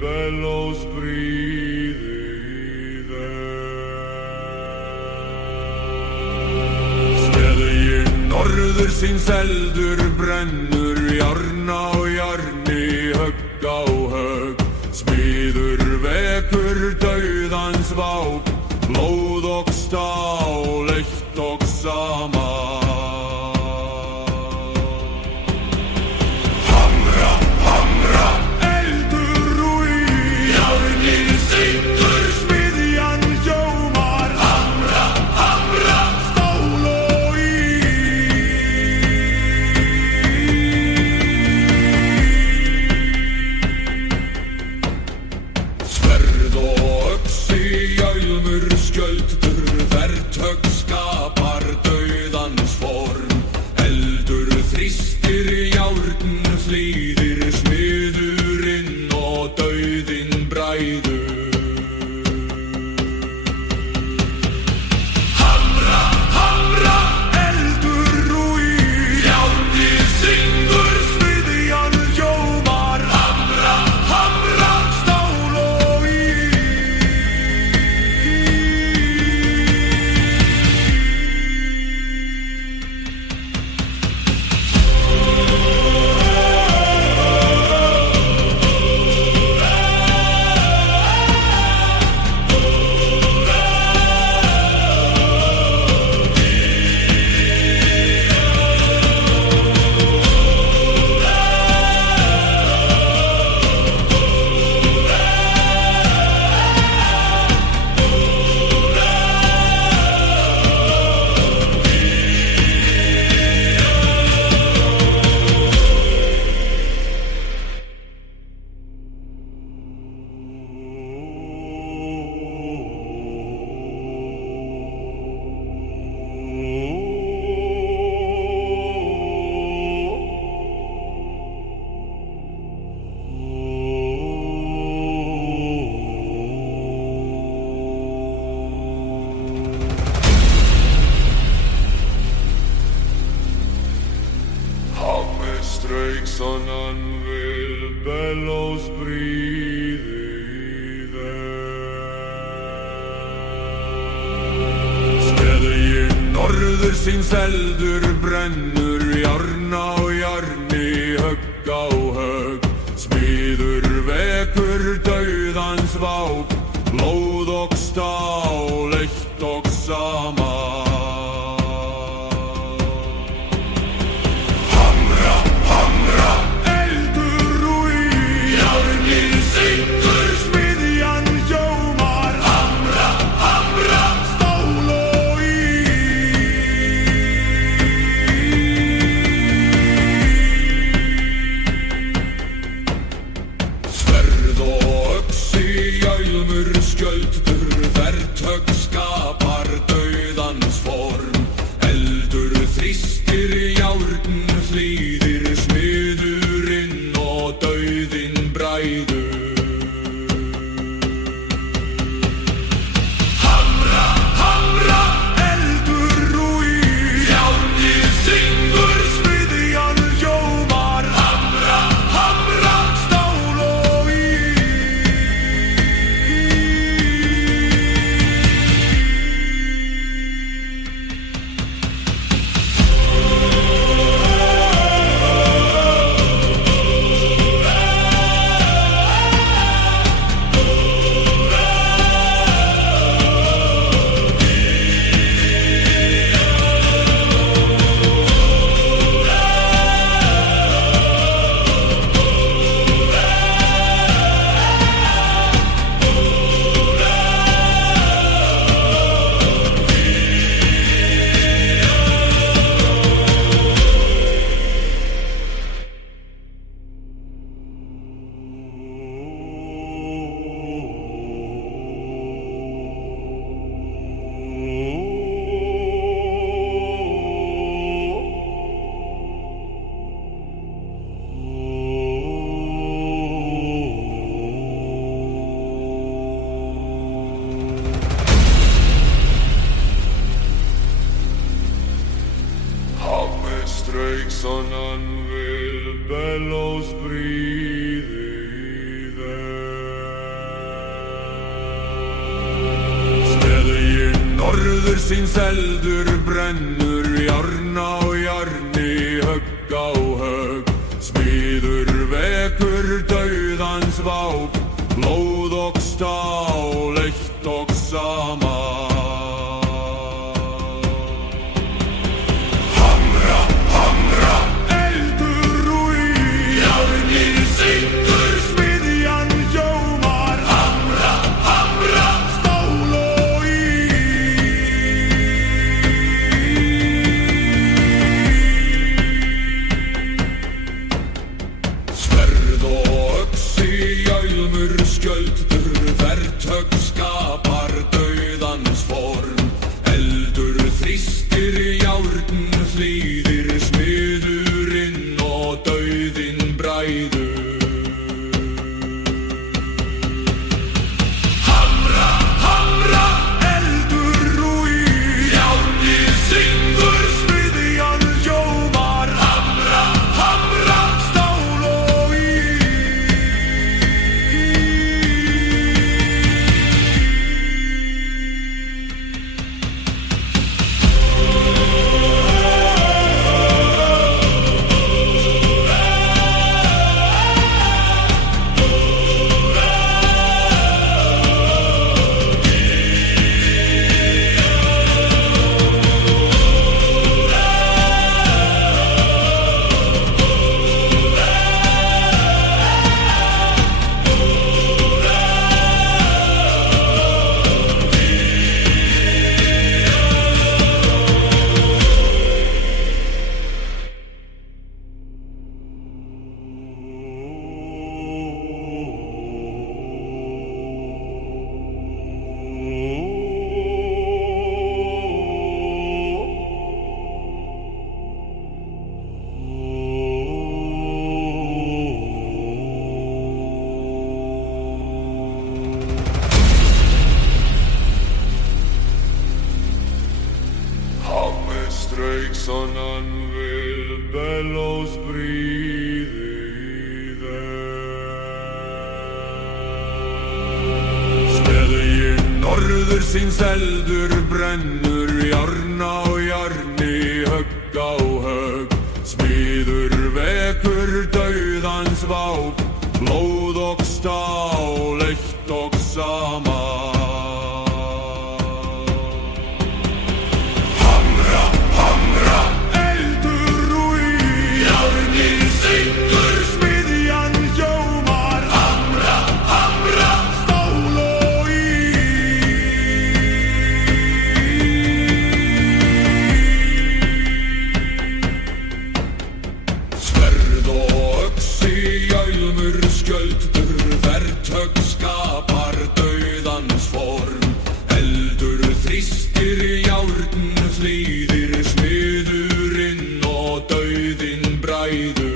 bellows breathing Norður síns eldur brennur, járn á járni, högg á högg. Smiður vekur dauðans vák, blóð og stál, eitt og sama. Hamra, hamra, eldur og í, járnið syngur, smiðjan hljómar. Hamra, hamra, stál og í. Skjöldur, verðtögg skapar dauðans form. Eldur þrýstir, járn flýðir, smiðurinn og dauðinn bræður. Hamra, hamra, eldur og í, járnið syngur, smiðjan hljómar. Hamra, hamra, stál og í. Strikes on anvil, bellows breathing Skeðjinn norður síns eldur brennur, járn á járni, högg á högg. Smiður vekur dauðans vák, blóð og stál, eitt og sama. Syngur, smiðjan hljómar. Hamra, hamra, stál og í. Sverð og öxi, hjálmur, skjöldur, verðtögg skapar dauðans form. Eldur þrýstir, járn flýðir, smiðurinn og dauðinn bræður. norðursins eldur brennur, járn á járni, högg á högg. Smiður vekur dauðans vák, blóð og stál, eitt og sama. Hamra, hamra, eldur og í, járnið syngur, smiðjan hljómar. Hamra, hamra, stál og í. Sverð og öxi, hjálmur, skjöldur, verthögg skapar dauðans form. Eldur þrýstir, járn hlýðir, smiðurinn og dauðinn bræður. Hamra, hamra, eldur og í, járnið syngur, smiðjan hljómar. Hamra, hamra, stál og í. Strauksonan vil bellows breathe í þeim. Steðji norðursins eldur brennur, járn á járni, högg á högg. Smiður vekur dauðans vák, blóð og stál, eitt og sama. Syngur, smiðjan hljómar. Hamra, hamra, stál og í. Sverð og öxi, hjálmur, skjöldur, verthögg skapar dauðans form. Eldur þrýstir, járn hlýðir, smiðurinn og dauðinn bræður.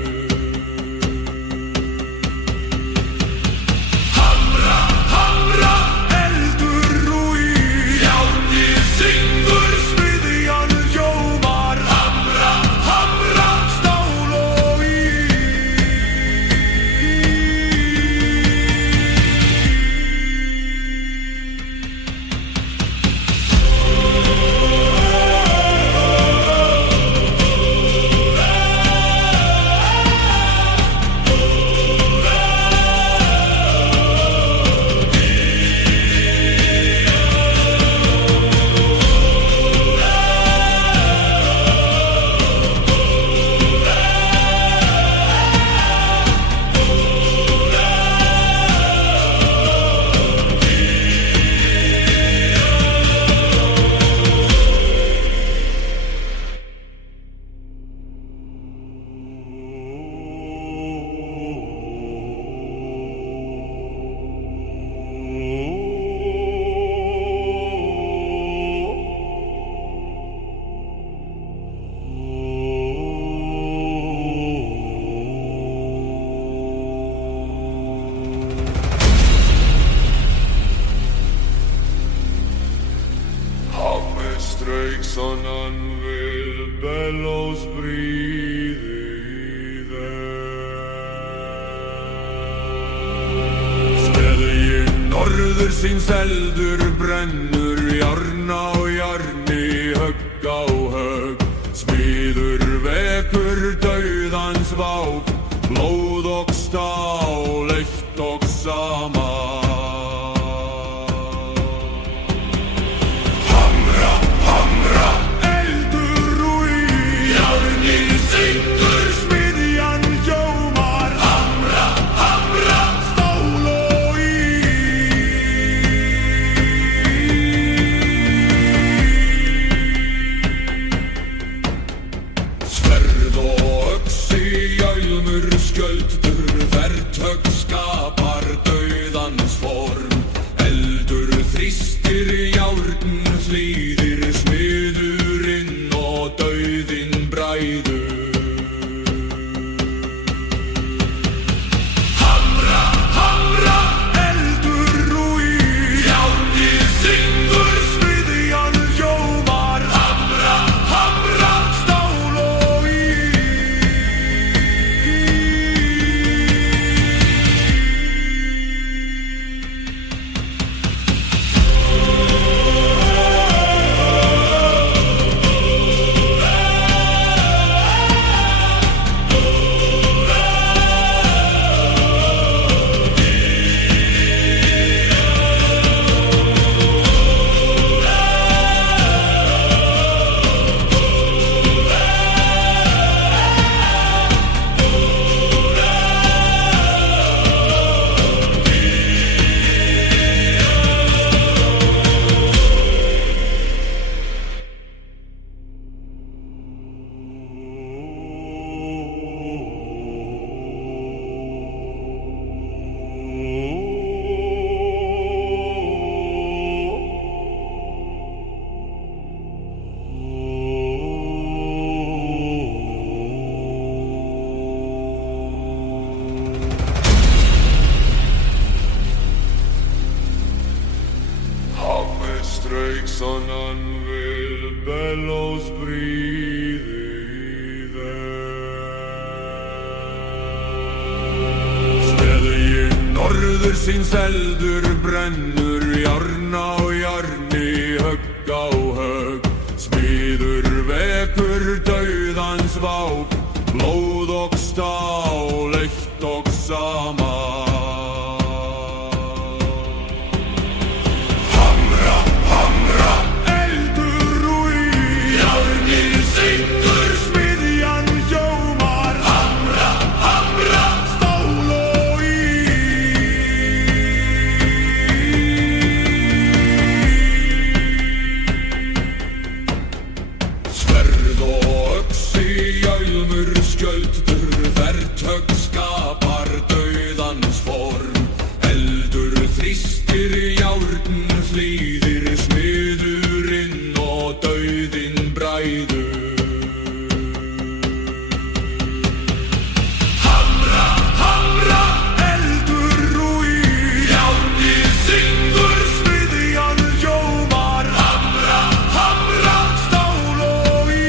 Strauksonan vil bellows breathe í þeim. Steðji norðursins eldur brennur, járn á járni, jarni, högg á högg. Smiður vekur dauðans vák, blóð og stál, eitt og sama. Hamra, hamra, eldur og ír, járnið syngur, smiðjan hljómar. Hamra, hamra, stál og ír. Sverð og öxi, hjálmur, skjöldur, verthögg skapar dauðans form. Eldur þrýstir, járn hlýðir, smiðurinn og dauðinn bræður. Hamra, hamra, eldur og ír, járnið syngur, smiðjan hljómar. Hamra, hamra, stál og ír. Hafið strauk sannan vil, bellows breathe Smeðjinn norður síns eldur brennur, járn á járni, högg á högg. Smiður vekur dauðans vák, blóð og stál, eitt og sama. Hamra, hamra, eldur og ír, járnið syngur, smiðjan hljómar. Hamra, hamra, stál og ír. Sverð og öxi, hjálmur, skjöldur, verthögg skapar dauðans form. Eldur þrýstir, járn hlýðir, smiðurinn og dauðinn bræður. Hamra, hamra, eldur og ír, járnið syngur, smiðjan hljómar. Hamra, hamra, stál og ír.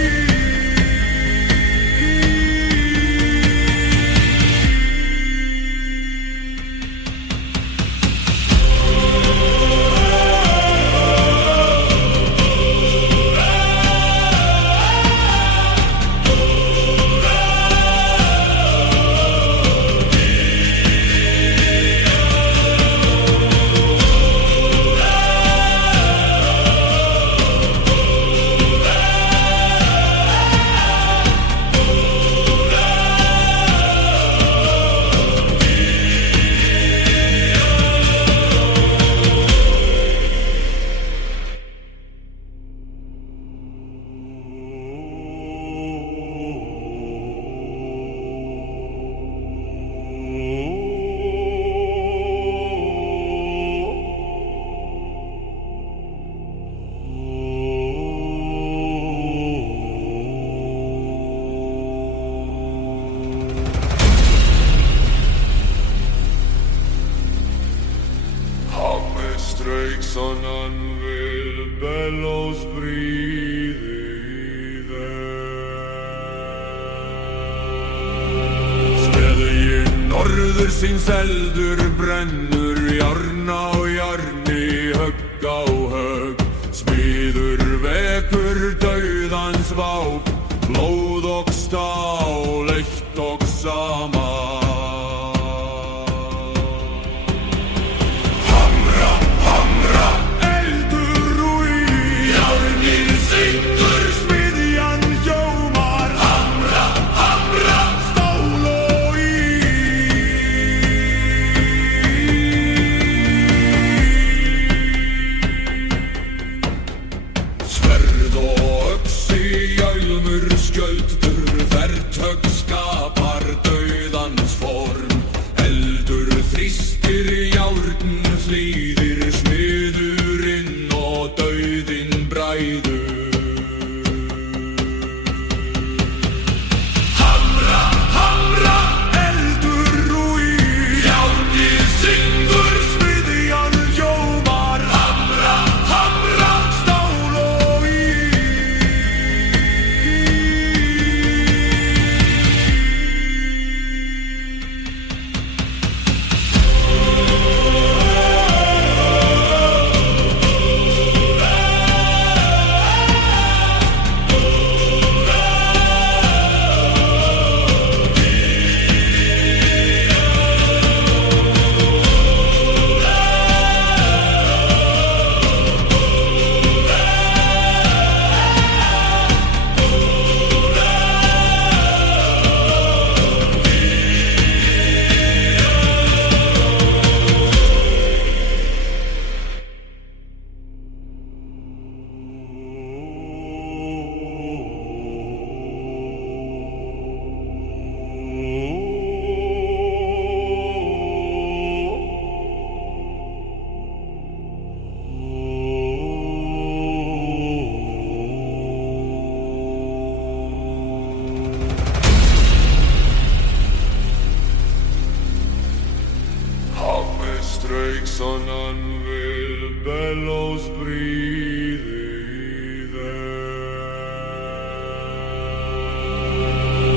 strauk sannan vil, bellows breathe Smeðjinn norður síns eldur brennur, járn á járni, högg á högg, smiður vekur sama. Skjöldur, verðtögg skapar dauðans form. Eldur þrýstir járn, hlýðir smiðurinn og dauðinn bræður. Hamra, hamra, eldur og í járnið syngur, smiðjan hljómar. Hamra, hamra, stál og í. Strauksonan vil bellows bríði í þeim.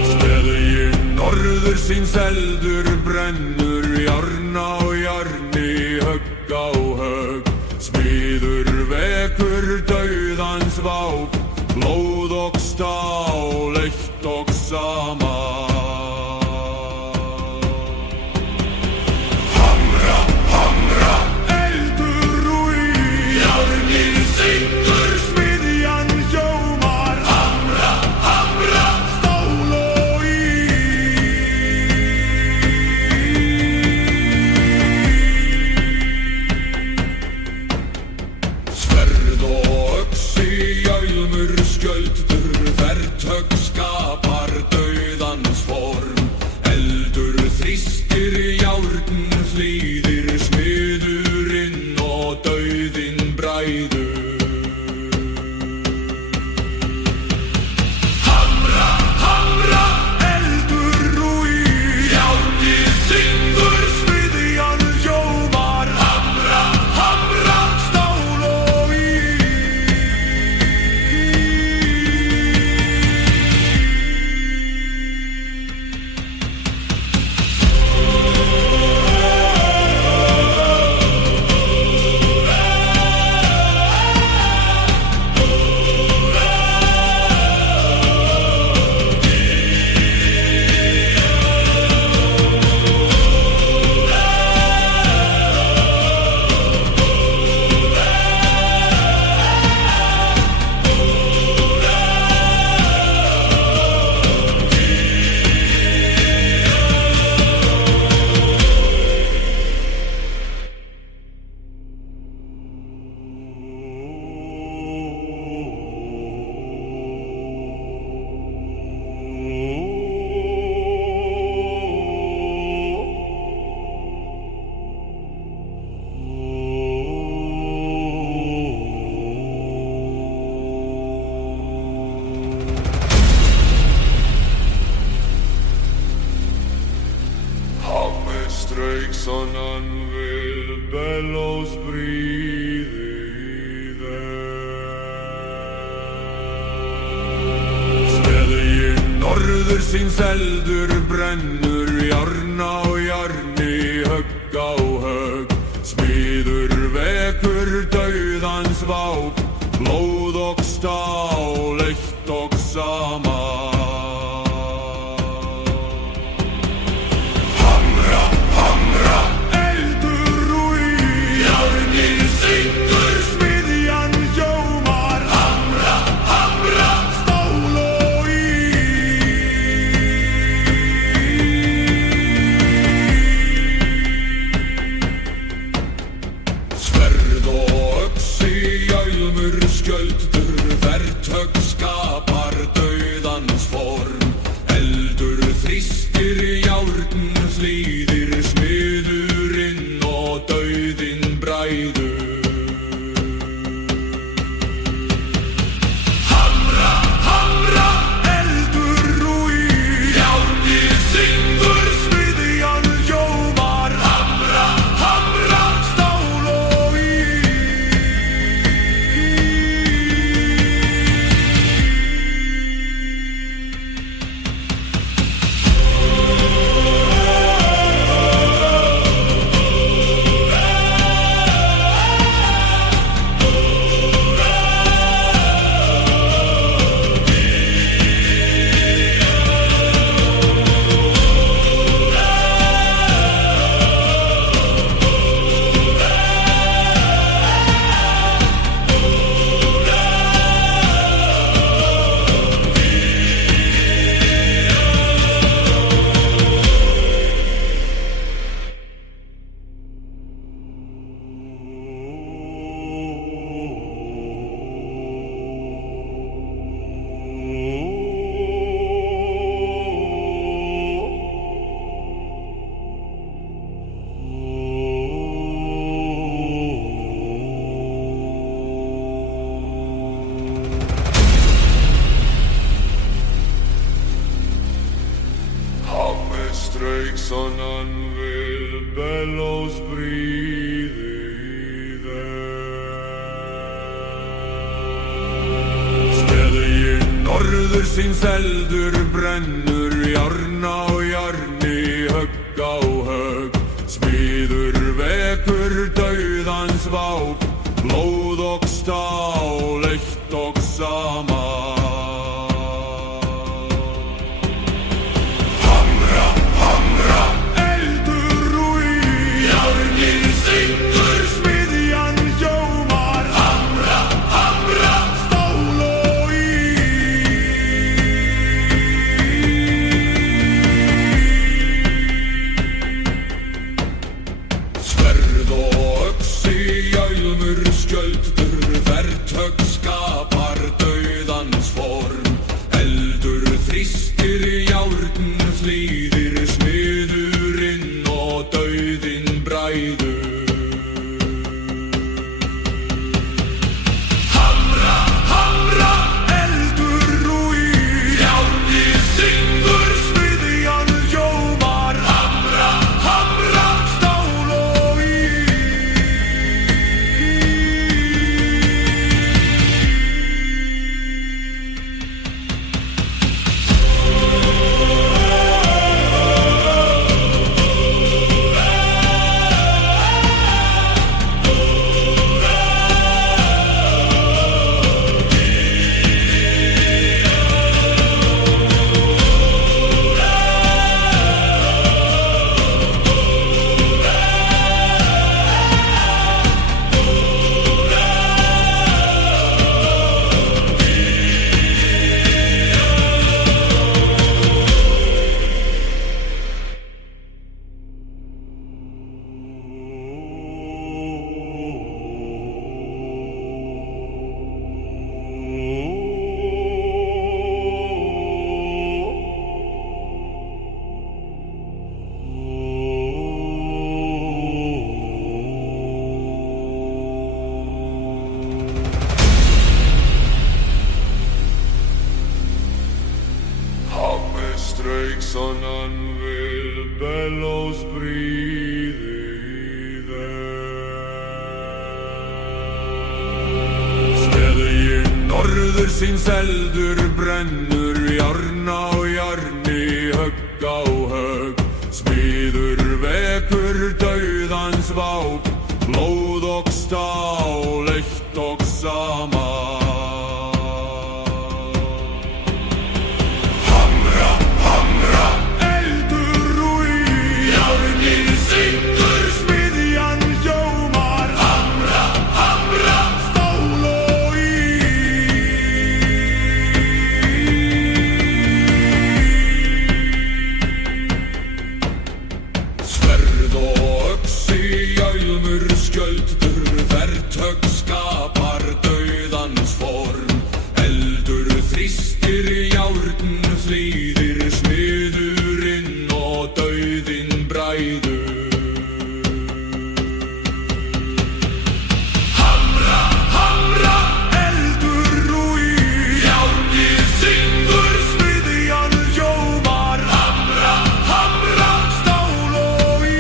Steðji norður síns eldur brennur, járn á járni, högg á högg. Smiður vekur dauðans vák, blóð og stál, eitt og sama. Skjöldur, verðtögg skapar dauðans form. Eldur þrýstir járn, hlýðir smiðurinn og dauðinn bræður. Hamra, hamra, eldur og í járnið syngur, smiðjan hljómar. Hamra, hamra, stál og í. Strauksonan vil bellows bríði í þeim. Steðji norður síns eldur brennur, járn á járni, högg á högg. Smiður vekur dauðans vák, blóð og stál, eitt og sama. síns eldur brennur, járn á járni, högg á högg. Smiður vekur dauðans vák, blóð og stál, eitt og sama. Hamra, hamra, eldur og í, járnið syngur, smiðjan hljómar. Hamra, hamra, stál og í. Sverð og öxi, hjálmur, skjöldur, verthögg skapar dauðans form. Eldur þrýstir, járn hlýðir, smiðurinn og dauðinn bræður. Hamra, hamra, eldur og í, járnið syngur, smiðjan hljómar. Hamra, hamra, stál og í. Strauksonan vil bellows breathe Steðji norður síns eldur brennur, járn á járni, högg á högg. Smiður vekur dauðans vák, blóð og stál, eitt og sama. Skjöldur, verthögg skapar dauðans form. Eldur þrýstir, járn hlýðir, smiðurinn og dauðinn bræður. Hamra, hamra, eldur og í, járnið syngur, smiðjan hljómar. Hamra, hamra, stál og í.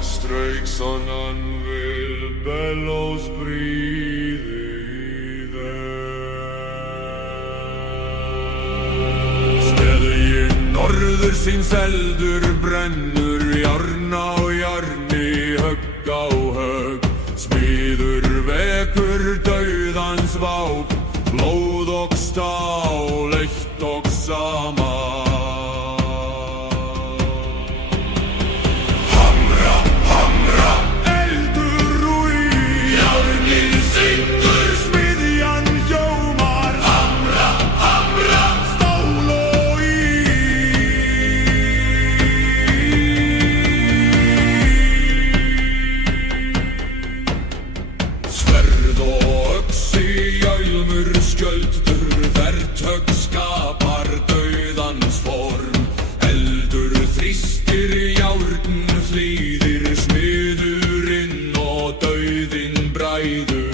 Strauksonan vil bellows breathe Steðji norður síns eldur brennur, járn á járni, stál, eitt og sama. Hamra, hamra, eldur og ír, járnið syngur, smiðjan hljómar. Hamra, hamra, stál og ír. Sverð og öxi, hjálmur, skjöldur, verthögg skapar dauðans form. Eldur þrýstir, járn hlýðir, smiðurinn og dauðinn bræður.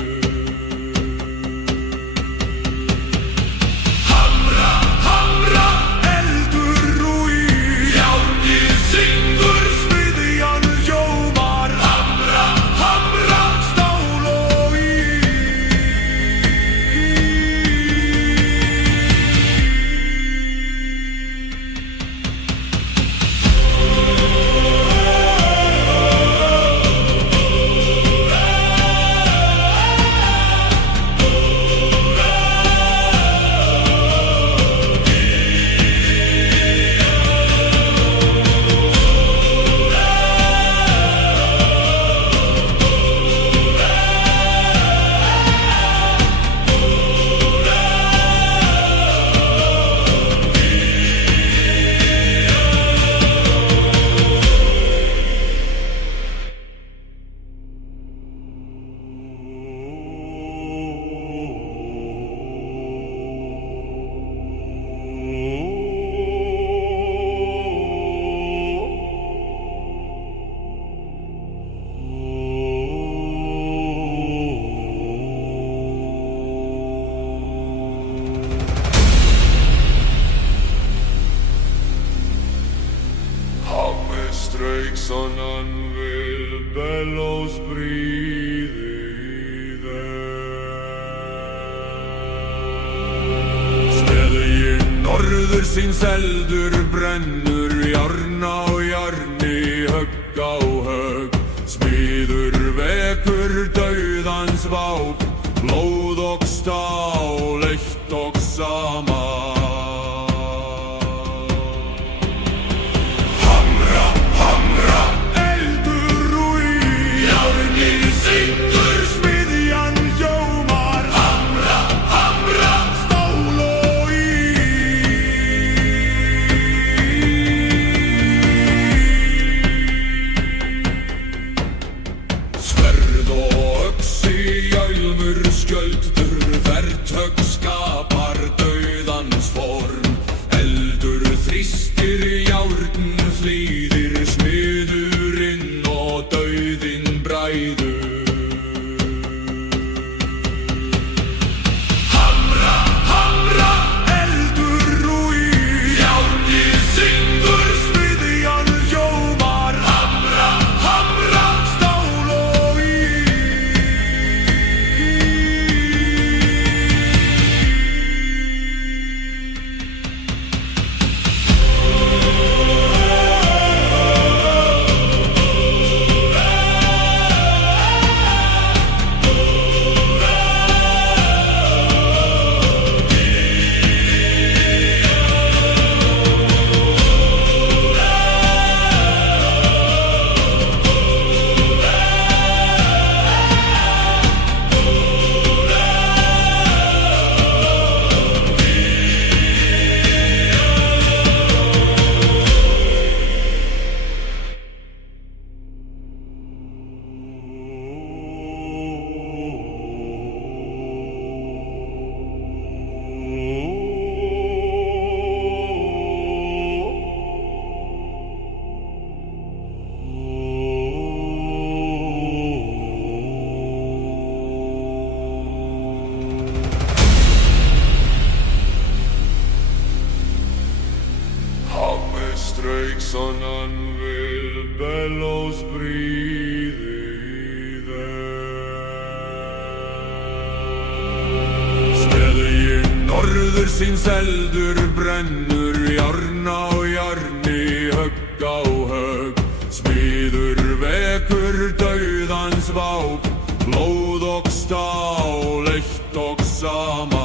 Hamra, hamra, eldur og ír, járnið syngur, smiðjan hljómar. Hamra, hamra, stál og ír. Streiksonnan vil bellows bríði í þeim. Steðji norður síns eldur brennur, járn á járni, högg á högg. Smiður vekur dauðans vák, blóð og stál, eitt og sama. Syngur, smiðjan hljómar. Hamra, hamra, stál og ír. Sverð og öxi, hjálmur, skjöldur, verthögg skapar dauðans form. Eldur þrýstir, járn hlýðir, smiðurinn og dauðinn bræður. Streiksonnan vil bellows bríði í þeim. Steðji norður síns eldur brennur, járn á járni, högg á högg. Smiður vekur dauðans vák, blóð og stál, eitt og sama.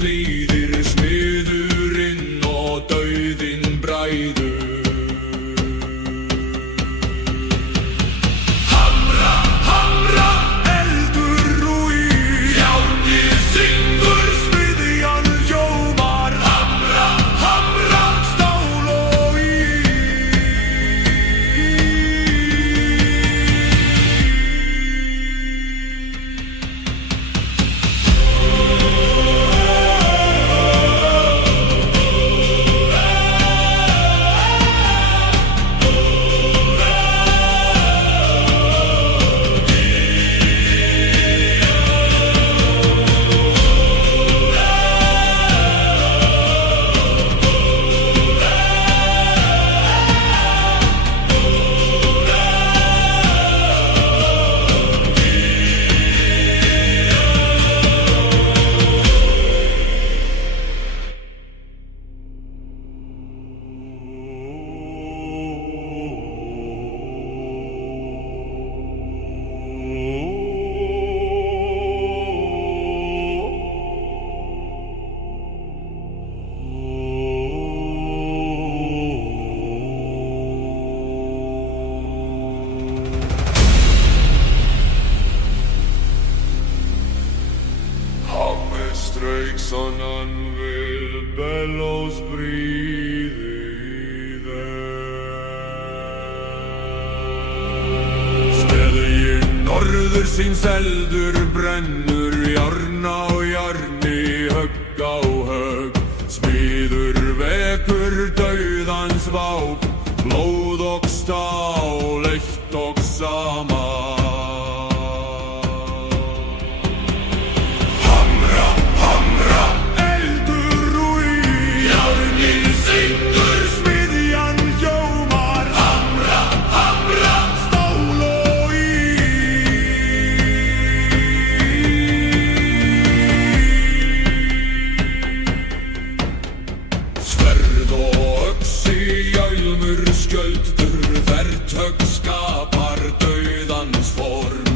hlýðir smiðurinn og dauðinn bræður. Hamra, hamra, eldur og í járnið syngur, smiðjan hljómar. Hamra, hamra, stál og í. Strauksonan vil bellows bríði Steðji norður síns eldur brennur, járna og járni, högg á högg. Smiður vekur dauðans váp, blóð og stál, eitt og sama. Skjöldur, verthögg skapar dauðans form.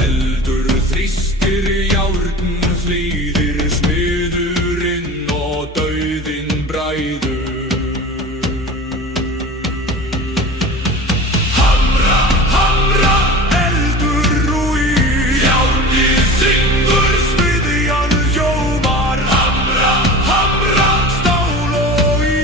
Eldur þrýstir járn, hlýðir smiðurinn og dauðinn bræður. Hamra, hamra, eldur og í járnið syngur, smiðjan hljómar. Hamra, hamra, stál og í.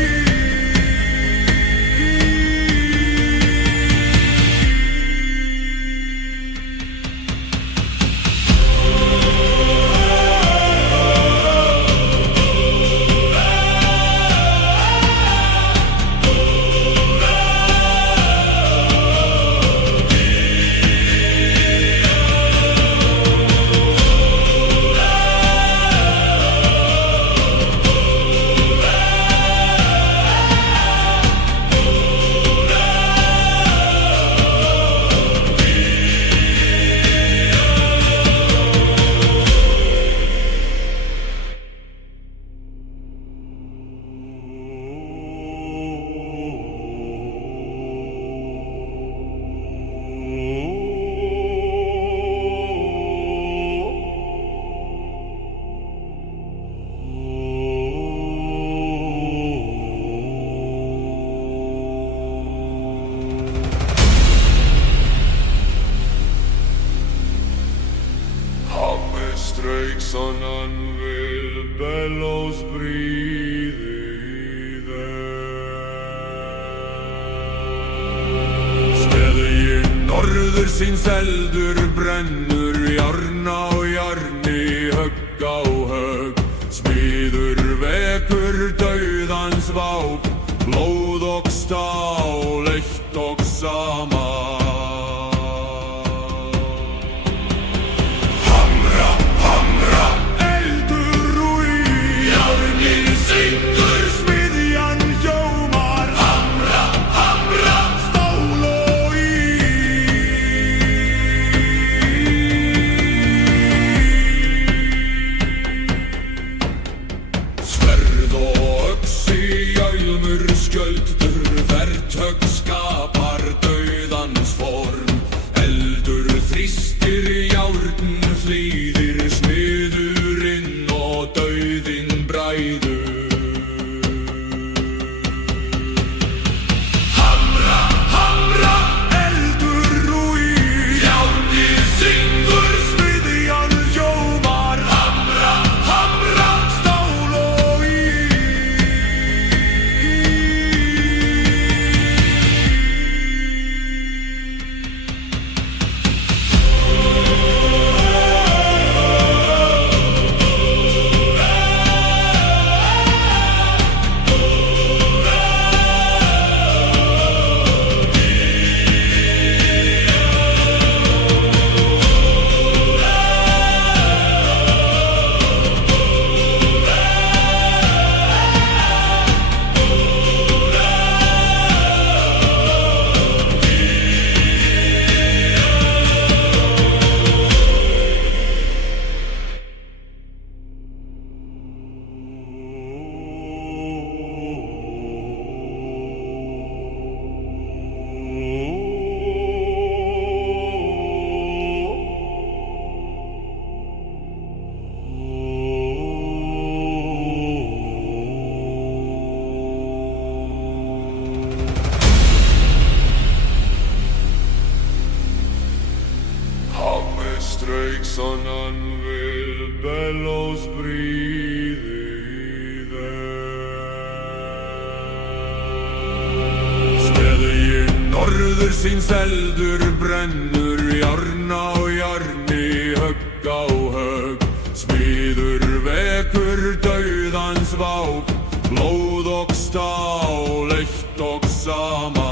Strauksonan vil bellows bríði Steðji norður síns eldur brennur, járna og járni, högg á högg. Smiður vekur dauðans váp, blóð og stál, eitt og sama. Skjöldur, verð bellos bríði Steði í norður síns eldur brennur járn á járni, högg á högg Smiður vekur dauðans vák, blóð og stál, eitt og sama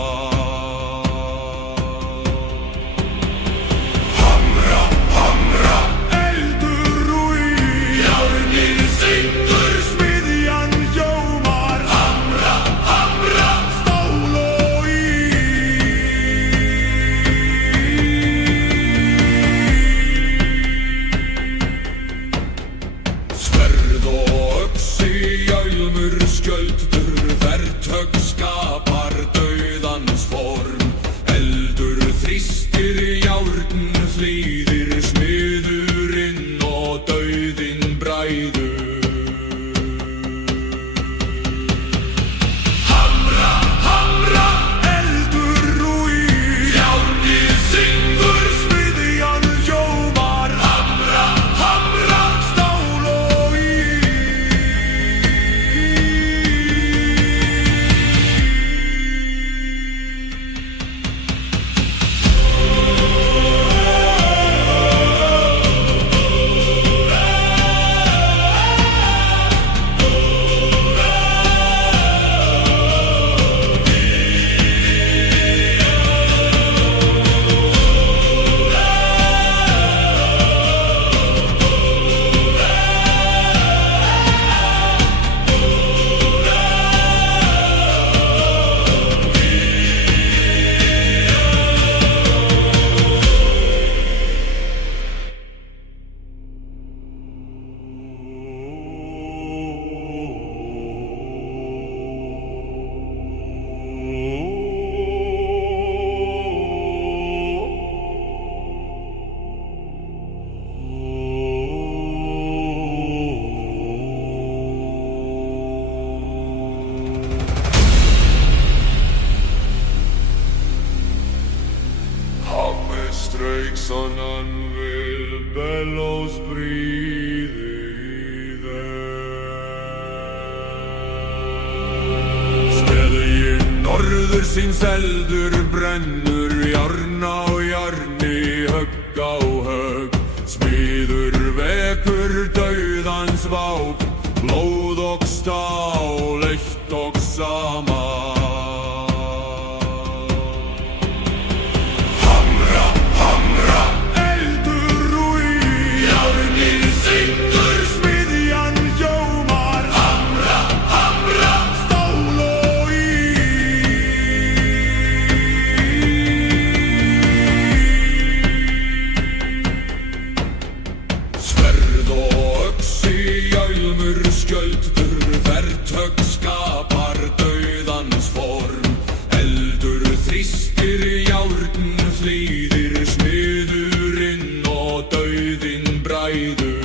Hamra, hamra, eldur og í járnið syngur, smiðjan hljómar Hamra, hamra, stál og í Sverð og öxi, hjálmur, skjöldur, verthögg skapar dauðans form Eldur þrýstir járn, hlýðir smiðurinn og dauðinn bræður Hamra, hamra, eldur og í járnið syngur, smiðjan hljómar Hamra, hamra, stál og í Son vil bellos bríði Steði í norður síns eldur brennur járn á járni, högg á högg Smiður vekur dauðans vák, blóð og stál, eitt og sama Syngur, smiðjan hljómar Hamra, hamra, stál og í Sverð og öxi, hjálmur, skjöldur, verthögg skapar dauðans form Eldur þrýstir járn, hlýðir smiðurinn og dauðinn bræður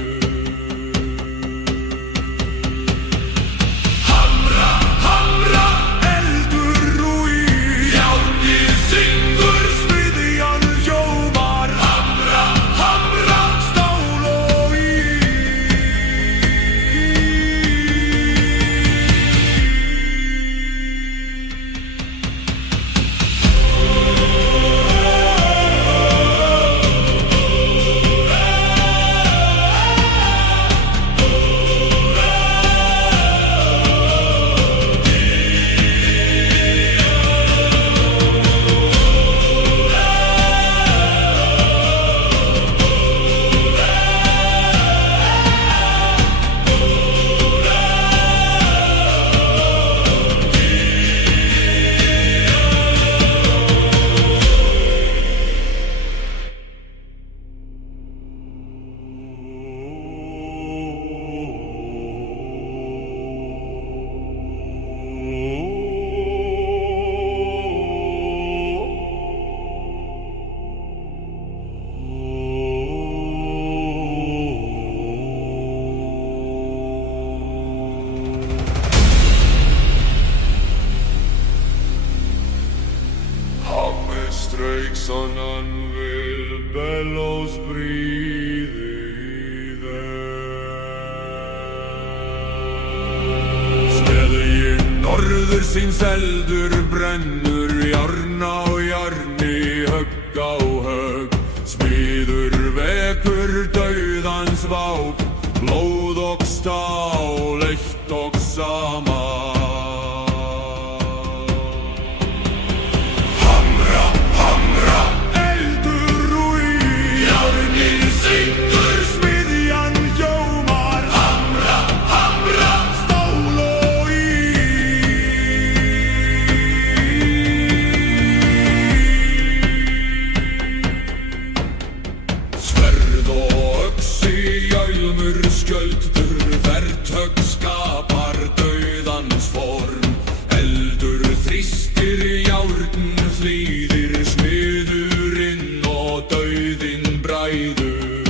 norður síns eldur brennur, járn á járni, högg á högg. Smiður vekur dauðans vák, blóð og stál, eitt og sama. Hamra, hamra, eldur og í, járnið syngur, smiðjan hljómar. Hamra, hamra, stál og í. Sverð og öxi, hjálmur, skjöldur, verthögg skapar dauðans form. Eldur þrýstir, járn hlýðir, smiðurinn og dauðinn bræður.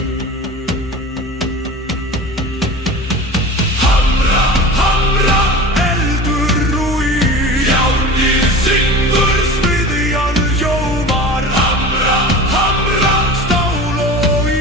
Hamra, hamra, eldur og í, járnið syngur, smiðjan hljómar. Hamra, hamra, stál og í.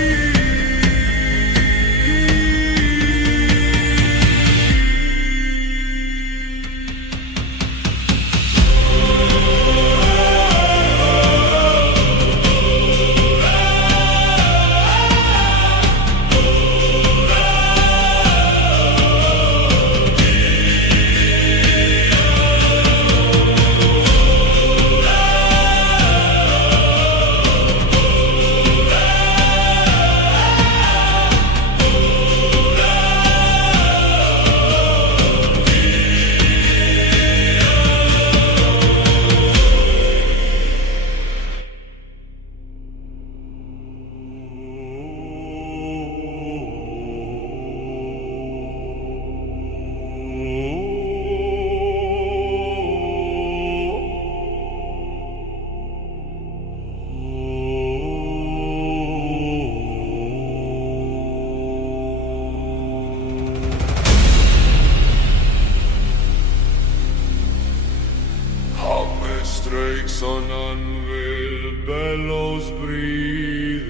Streiks on anvil, bellows breathe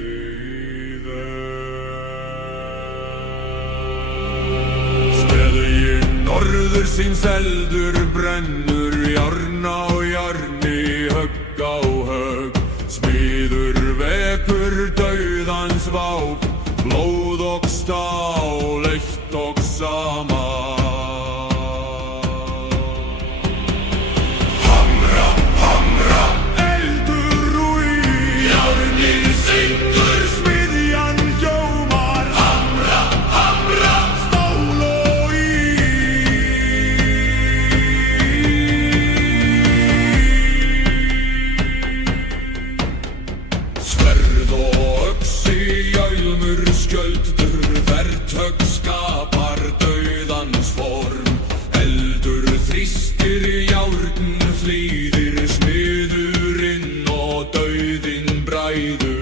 Steðji norður síns eldur brennur, járn á járni, högg á högg. Smiður vekur dauðans vák, blóð og stál, eitt og sama. Syngur, smiðjan hljómar. Hamra, hamra, stál og í. Sverð og öxi, hjálmur, skjöldur, verthögg skapar dauðans form. Eldur þrýstir, járn hlýðir, smiðurinn og dauðinn bræður.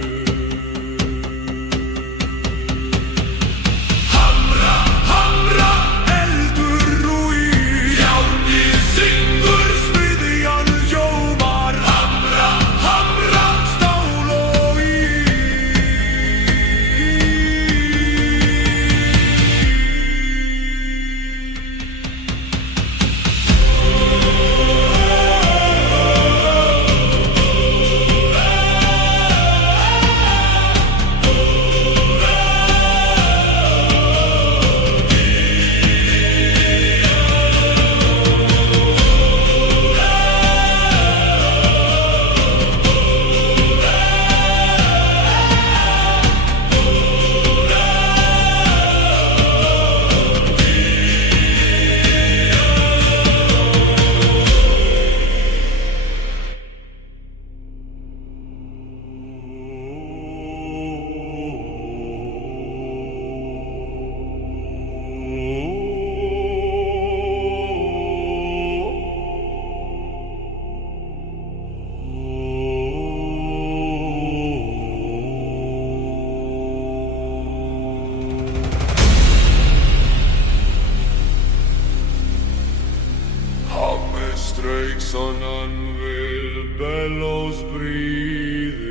Streiks on anvil, bellows breathe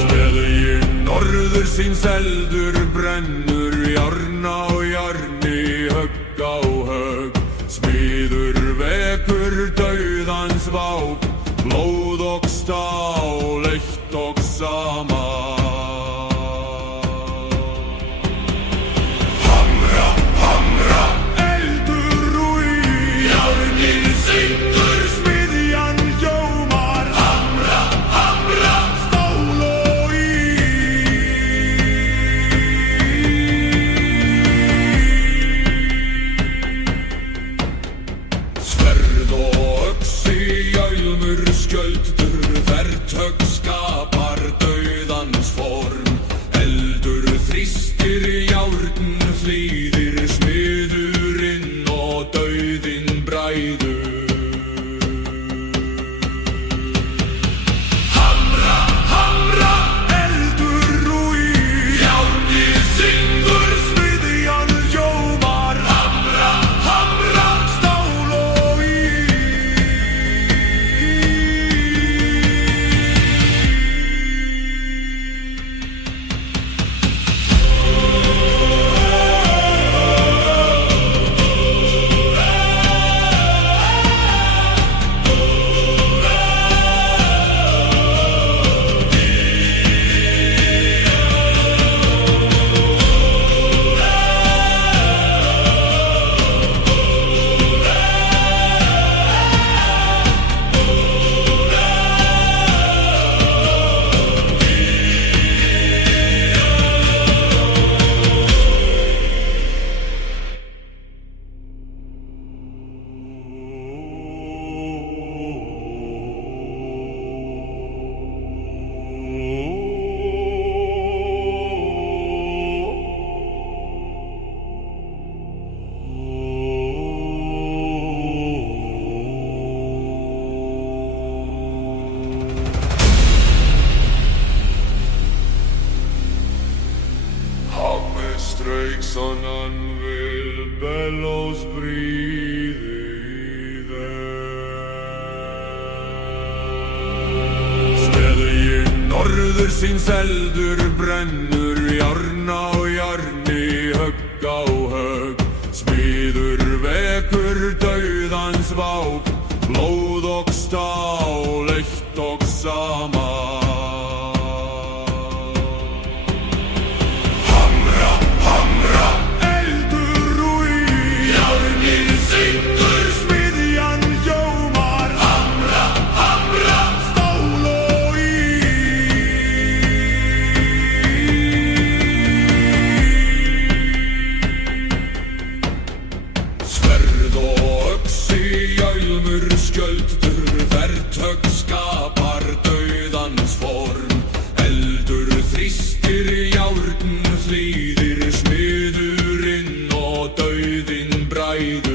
Steðji norður síns eldur brennur, járn á járn. vák, blóð og stál, eitt og sama. Hamra, hamra, eldur og í, járnið syngur, smiðjan hljómar. Hamra, hamra, stál og í. Sverð og öxi, hjálmur, skjöldur, verthögg skapar dauðans form. Eldur þrýstir, járn hlýðir, smiðurinn og dauðinn bræður. Hamra, hamra, eldur og í, járnið syngur, smiðjan hljómar. Hamra, hamra, stál og í. Strauksonan vil bellows bríði í þeim. Steðji norður síns eldur brennur, járn á járni, högg á högg. Smiður vekur dauðans vák, blóð og stál, eitt og sama. Syngur, smiðjan hljómar. Hamra, hamra, stál og í. Sverð og öxi, hjálmur, skjöldur, verthögg skapar dauðans form. Eldur þrýstir, járn hlýðir, smiðurinn og dauðinn bræður.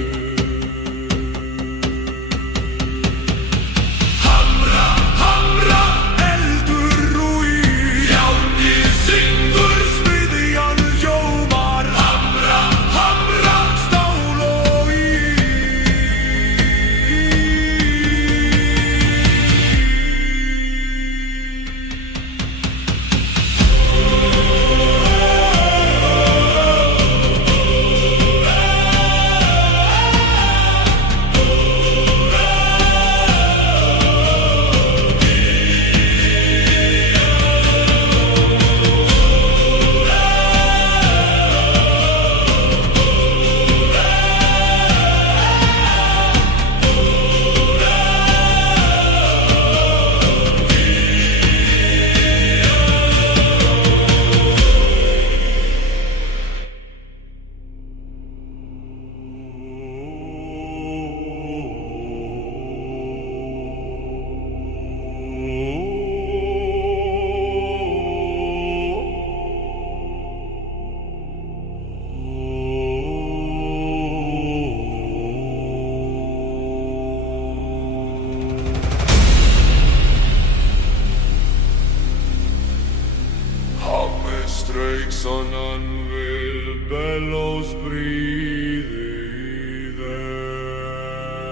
Strauksonan vil bellows bríði í þeim.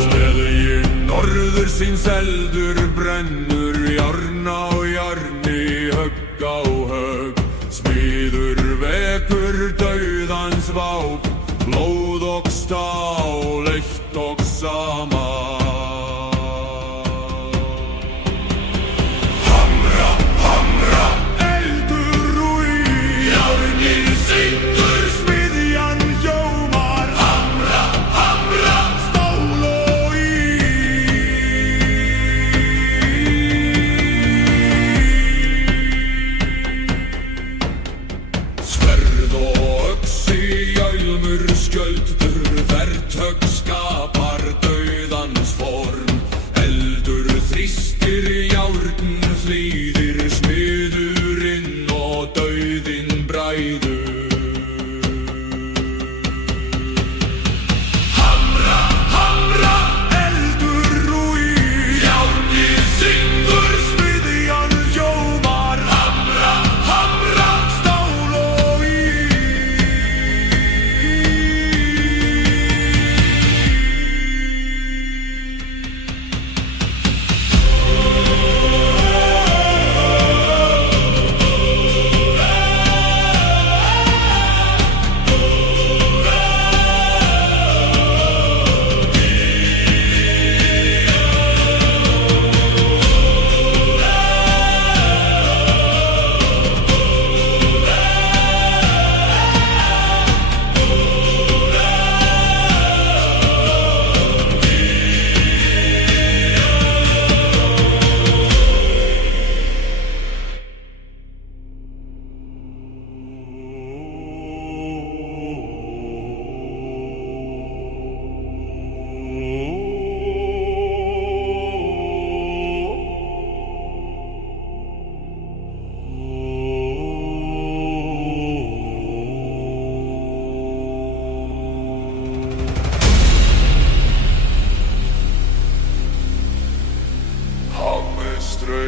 Steðji norður síns eldur brennur, járn á járni, högg á högg. Smiður vekur dauðans vák, blóð og stál, eitt og sama.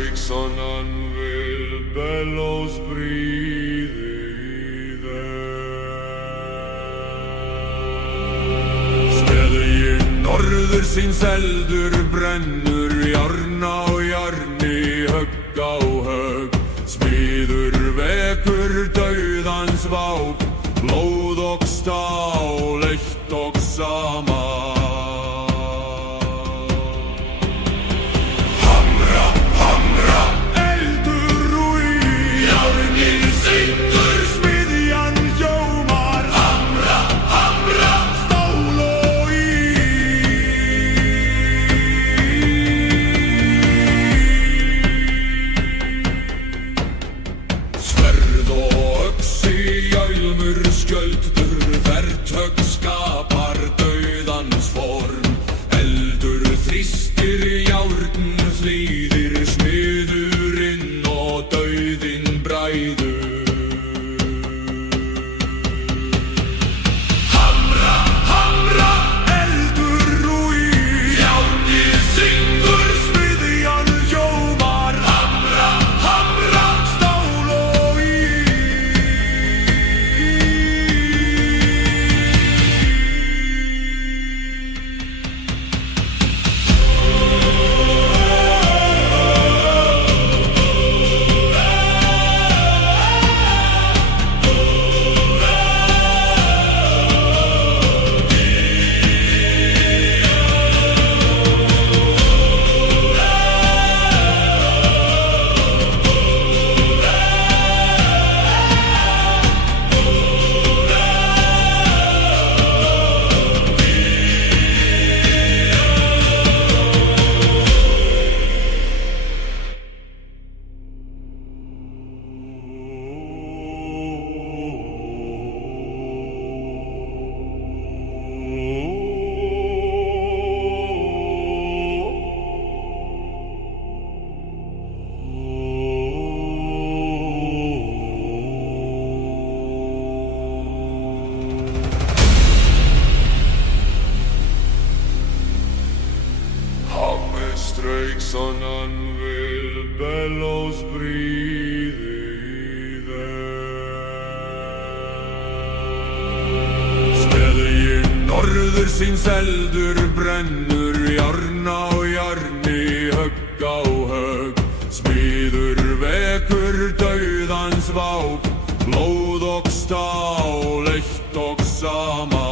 streiks on anvil bellows bríði í þeim. Steðji norður síns eldur brennur, járn á járni, högg á högg. Smiður vekur dauðans vák, blóð og stál, eitt og sama. Streiks on anvil bellows bríði í þeim. Steðji norður síns eldur brennur, járn á járni, högg á högg. Smiður vekur dauðans vák, blóð og stál, eitt og sama.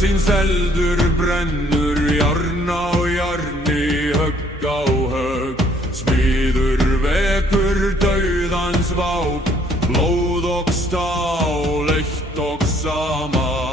Bjössins eldur brennur, jarn á jarni, högg á högg. Smiður vekur dauðans vák, blóð og stál, eitt og sama.